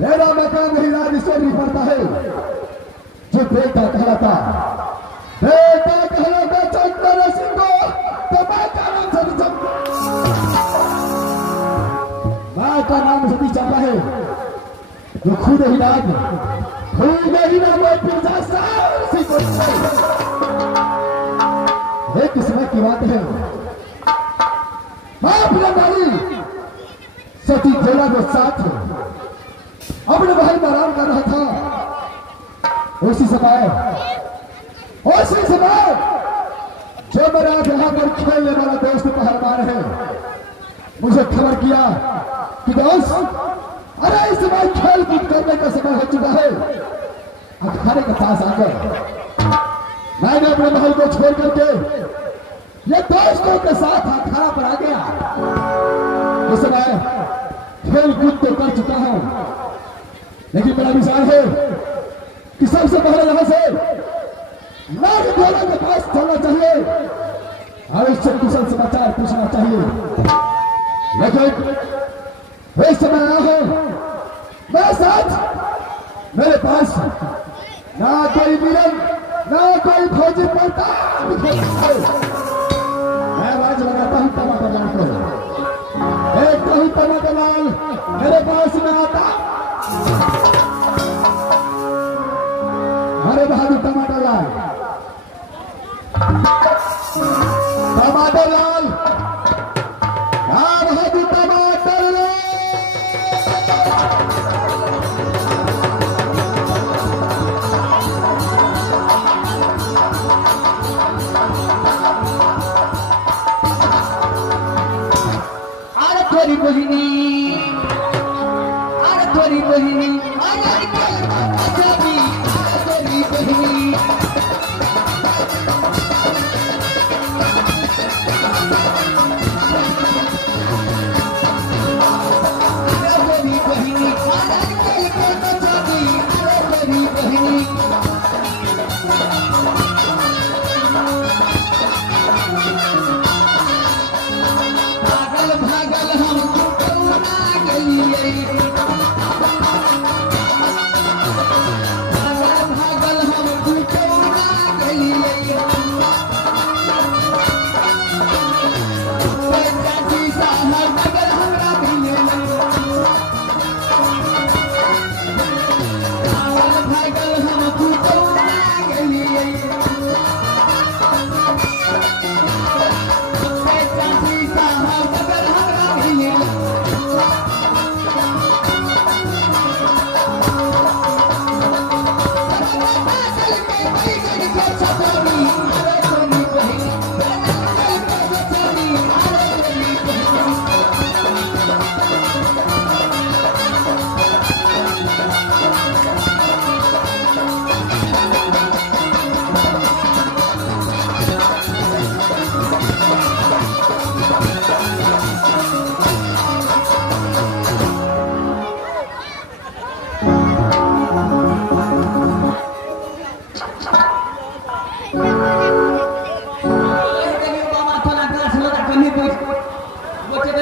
मेरा मकान ही राजेश्वरी पड़ता है। जो बेटा कहलाता चंद्र सिंह को तो माँ का नाम सती चाहता है। जो खुद ही नाम एक समय की बात है। सती जेला के साथ अपने महल में आराम कर रहा था। उसी समय जब मेरा यहाँ पर खेलने वाला दोस्त पहलवान है, मुझे खबर किया कि दोस्त अरे इस समय खेल कूद करने का समय हो चुका है। अखाड़े के पास आकर मैंने अपने महल को छोड़ करके ये दोस्तों के साथ अखाड़ा पर आ गया। इस समय खेल कूद तो कर चुका हूं, लेकिन मेरा विचार है कि सबसे पहले यहां से नागद्वारा के पास चलना चाहिए और इससे कुशल समाचार पूछना चाहिए। लेकिन इस समय आया हूं मेरे साथ, मेरे पास ना कोई वीरन ना कोई फौजी पड़ता। मैं आवाज लगाता हूं टमाटर लाल को, एक तो ही टमाटर लाल मेरे पास में आता। अरे बहादुर टमाटर लाल, टमाटर लाल, बहादुर टमाटर लाल। थोड़ी बहिनी, अरे थोड़ी बहिनी, अरे थोड़ी बहिनी।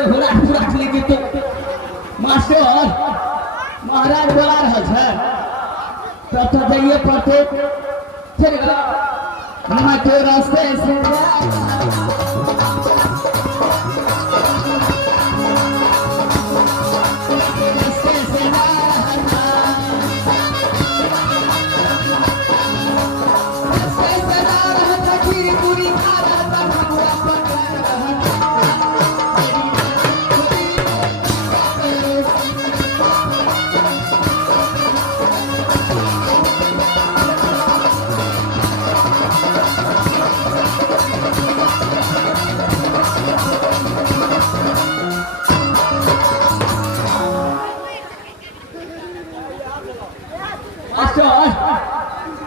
में भोला पूरा लेके तो मास्टर महाराज बोला रहा है तब तो जाइए पढ़ते फिर मैं तो रास्ते से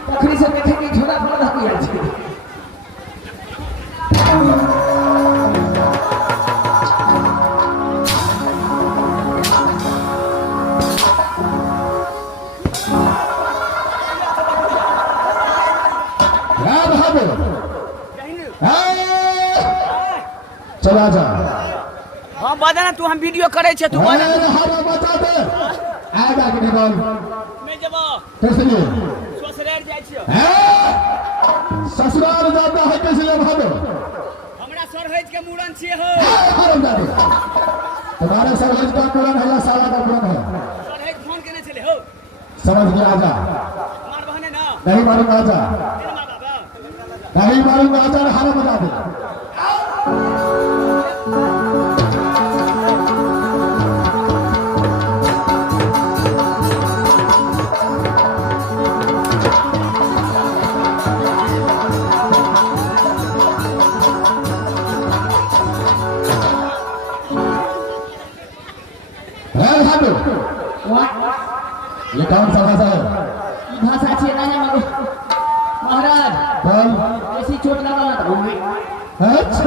पखरी से देखेंगे झोला फल दिया चला जा हाँ बता ना तू हम वीडियो करे छे तू बता बता दे आगा के बोल मैं जब कैसे लिए ससुराल जाय छियो ससुराल जाता है कैसे लिए भागो हमरा सरहज के मूड़न छिए हो हरामजादी तुम्हारे सरहज का मूड़न है या साला का मूड़न है सरहज फोन केने चले हो समझ गया आजा हमार बहन है ना नहीं मालूम आजा नहीं मालूम आजा हरामजादी ये कौन सा भाषा है भाषा छे ना महाराज बोल ऐसी चोट लगा ना तो अच्छा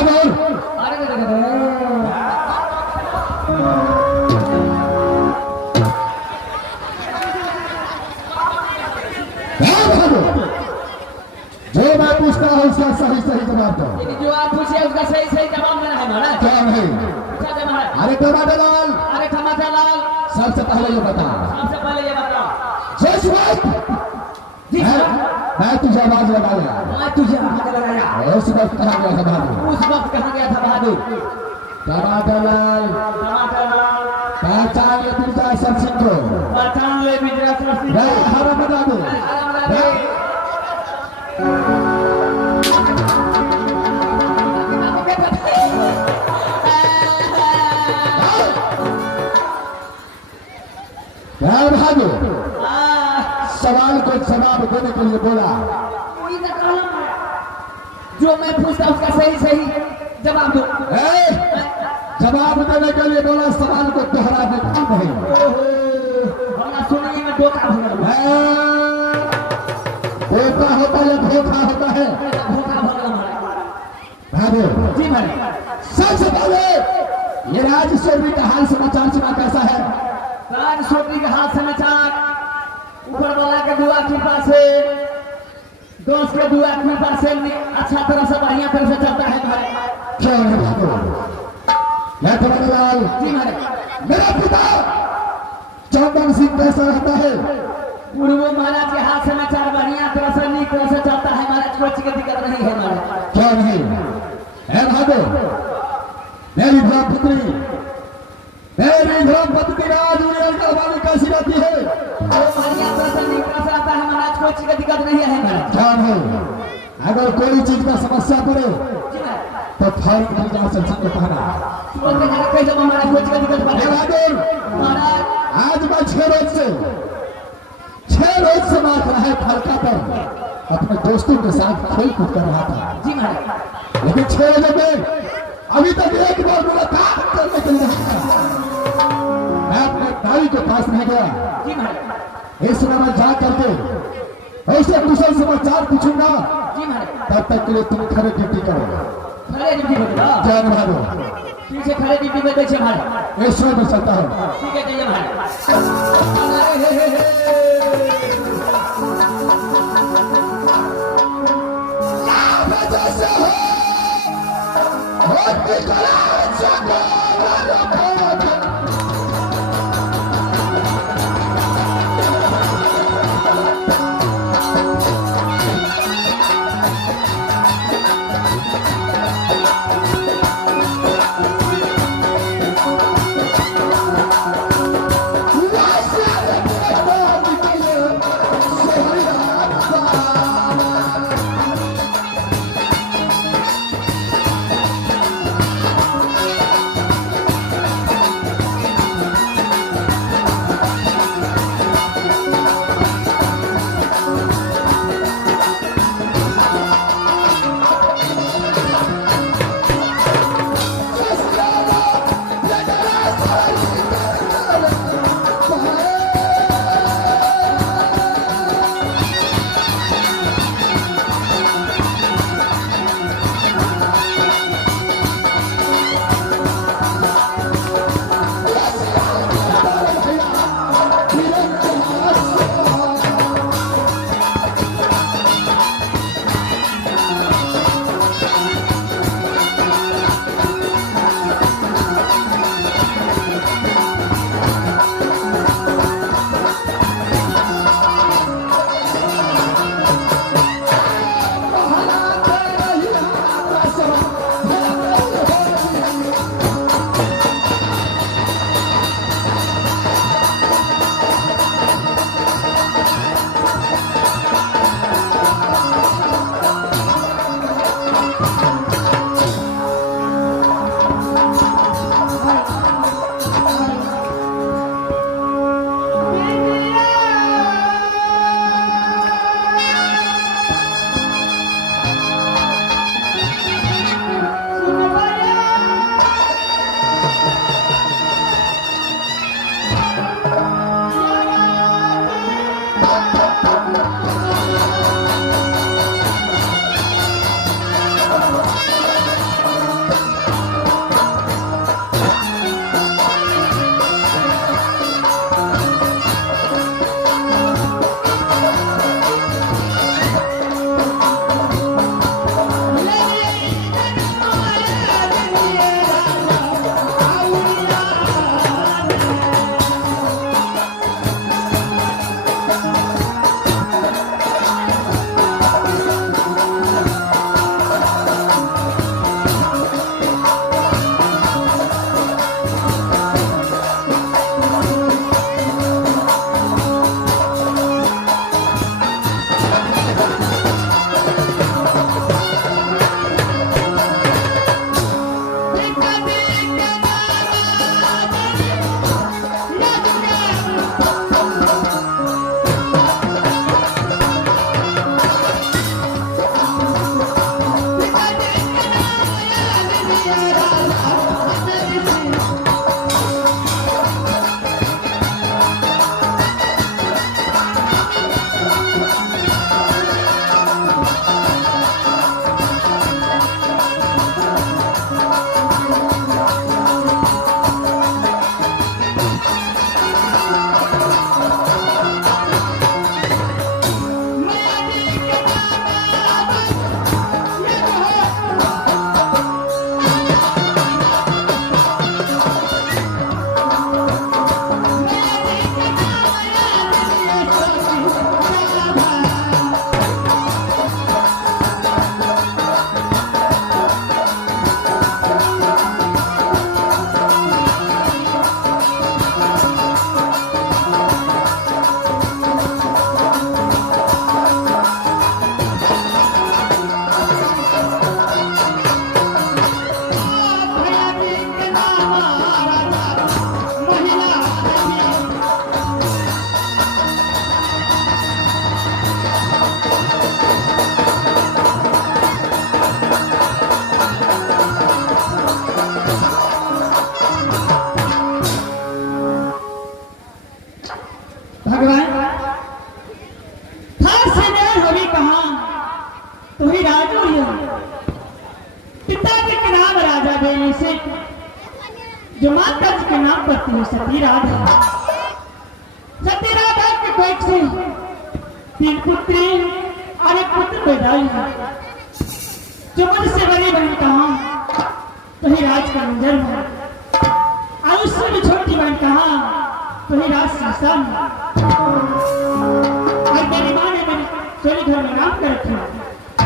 मैं बोल अरे जो मैं पूछता हूँ उसका सही सही जवाब दो जो आप पूछे उसका सही सही जवाब देना है महाराज क्या नहीं अरे टमाटर लाल अरे टमाटर लाल सबसे पहले ये बता सबसे पहले ये बताओ जिस वक्त मैं तुझे आवाज लगाया मैं तुझे आवाज लगाया उस वक्त कहाँ गया था बहादुर उस वक्त कहाँ गया था बहादुर टमाटर लाल पहचान ले तुझा सरसिंह को पहचान ले बिजरा सरसिंह हरा बता दो बहादुर सवाल को जवाब देने के लिए बोला जो मैं पूछता उसका सही सही जवाब दो जवाब देने के लिए बोला सवाल को दोहरा देता नहीं हमारा सुनने में धोखा धोखा होता है धोखा होता है बहादुर जी भाई सबसे पहले ये राजस्वरी का हाल समाचार सुना कैसा है राजस्वरी का हाल समाचार ऊपर वाला के दुआ कृपा से दोस्त के दुआ कृपा से अच्छा तरह से बढ़िया तरह से चलता है भाई क्या है बहादुर मैं तुम्हारा लाल जी भाई मेरा पिता चौबन सिंह कैसा रहता है पूर्व महाराज के हाथ समाचार बढ़िया तरह से नीक तरह से चलता है महाराज कोई चीज की दिक्कत नहीं है महाराज क्या नहीं है बहादुर मेरी धर्मपत्नी राज वाली कैसी रहती है बढ़िया तरह से नीक तरह से रहता है महाराज कोई चीज की दिक्कत नहीं है महाराज क्या नहीं अगर कोई चीज का समस्या पड़े तो फौरन कर जाओ सचिन को कहना महाराज कोई चीज की दिक्कत पड़े बहादुर महाराज आज मैं 6 रोज से मार रहा है फलका पर अपने दोस्तों के साथ खेल कूद कर रहा था जी महाराज लेकिन 6 बजे में अभी तक एक बार मुलाकात करने के लिए मैं अपने भाई के पास नहीं गया जी महाराज इस समय मैं जा करके ऐसे कुशल समाचार पूछूंगा जी महाराज तब तक के लिए तुम खड़े ड्यूटी करो खड़े ड्यूटी में जय बहादुर पीछे खड़े ड्यूटी में बैठे महाराज ईश्वर में चलता हूँ ठीक है जय महाराज हो जो माता जी के नाम पर थी सती राधा। सती राधा के पेट से 3 पुत्री और 1 पुत्र पैदा हुआ। जो मुझसे बड़ी बहन कहा तो ही राज का मंजर में, और उससे भी छोटी बहन कहा तो ही राज संस्थान में। और मेरी माँ ने मेरे चोरी घर में नाम कर रखा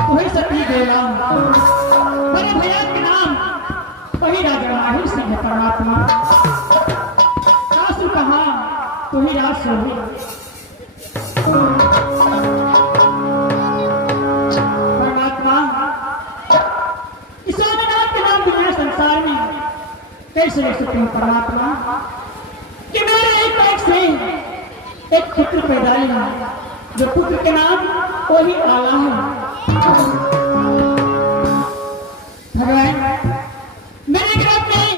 वही सती देवा, मेरे भैया के नाम वही राजा माहिर सिंह है परमात्मा। सासू कहा तो ही राज सोही, परमात्मा इस सोमनाथ के नाम दुनिया संसार में कैसे रह सकते हैं परमात्मा कि मेरे एक पैक से एक पुत्र पैदा हुआ, जो पुत्र के नाम वही आला है।